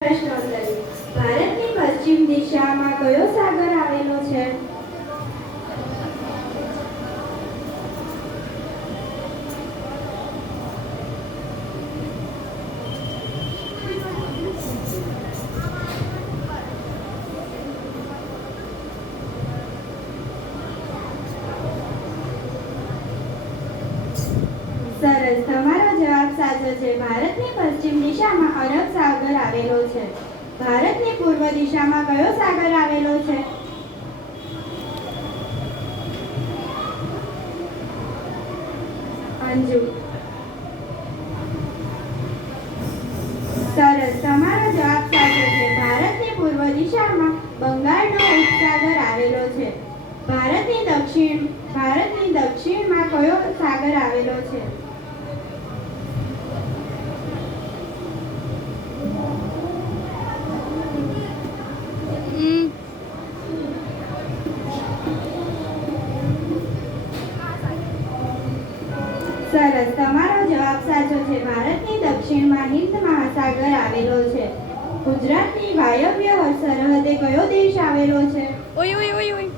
પ્રશ્નોત્તરી ભારતની પશ્ચિમ દિશામાં કયો સાગર આવેલો છે? સરસ, તમારો જવાબ સાચો છે. ભારતની પશ્ચિમ દિશામાં અરબ સાગર આવેલો છે. ભારતની પૂર્વ દિશામાં કયો સાગર આવેલો છે? અંજુ. સરસ, તમારો જવાબ સાચો છે. ભારતની પૂર્વ દિશામાં બંગાળનો ઉપસાગર આવેલો છે. ભારતની દક્ષિણમાં કયો સાગર આવેલો છે? સરસ, તમારો જવાબ સાચો છે. ભારતની દક્ષિણમાં હિંદ મહાસાગર આવેલો છે. ગુજરાતની વાયવ્ય સરહદે કયો દેશ આવેલો છે? ઓય ઓય ઓય ઓય.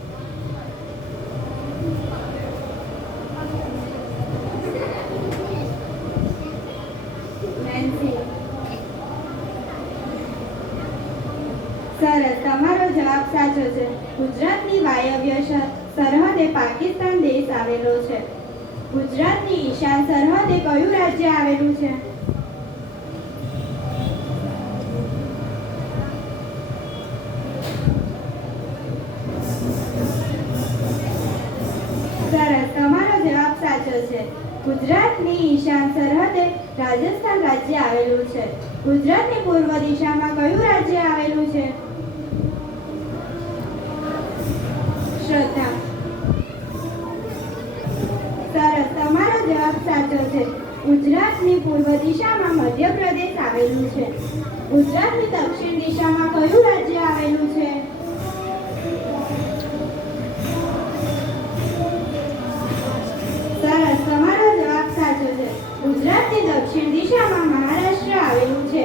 સરસ, તમારો જવાબ સાચો છે. ગુજરાતની વાયવ્ય સરહદે પાકિસ્તાન દેશ આવેલો છે. ગુજરાતની ઈશાન સરહદે કયું રાજ્ય આવેલું છે? સરસ, તમારો જવાબ સાચો છે. ગુજરાતની ઈશાન સરહદે રાજસ્થાન રાજ્ય આવેલું છે. ગુજરાતની પૂર્વ દિશામાં કયું રાજ્ય આવેલું છે? શ્રદ્ધા. સરસ, તમારો જવાબ સાચો છે. ગુજરાતની પૂર્વ દિશામાં મધ્યપ્રદેશ આવેલું છે. ગુજરાતની દક્ષિણ દિશામાં કયું રાજ્ય આવેલું છે? સરસ, તમારો જવાબ સાચો છે. ગુજરાતની દક્ષિણ દિશામાં મહારાષ્ટ્ર આવેલું છે.